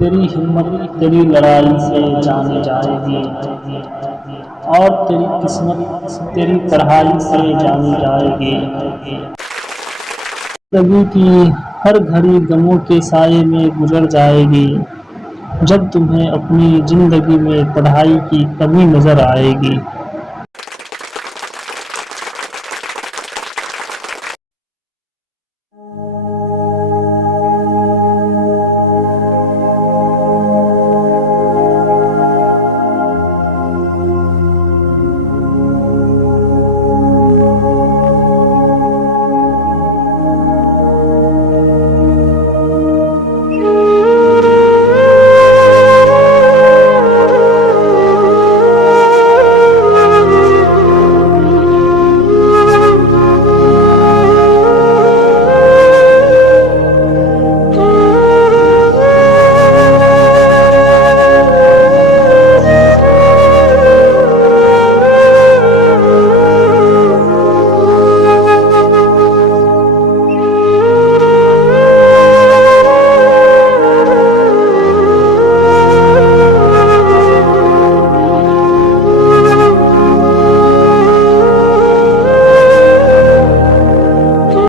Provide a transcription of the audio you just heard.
तेरी हिम्मत तेरी लड़ाई से जानी जाएगी, और तेरी किस्मत तेरी पढ़ाई से जानी जाएगी। जिंदगी की हर घड़ी गमों के साए में गुजर जाएगी, जब तुम्हें अपनी जिंदगी में पढ़ाई की कमी नजर आएगी।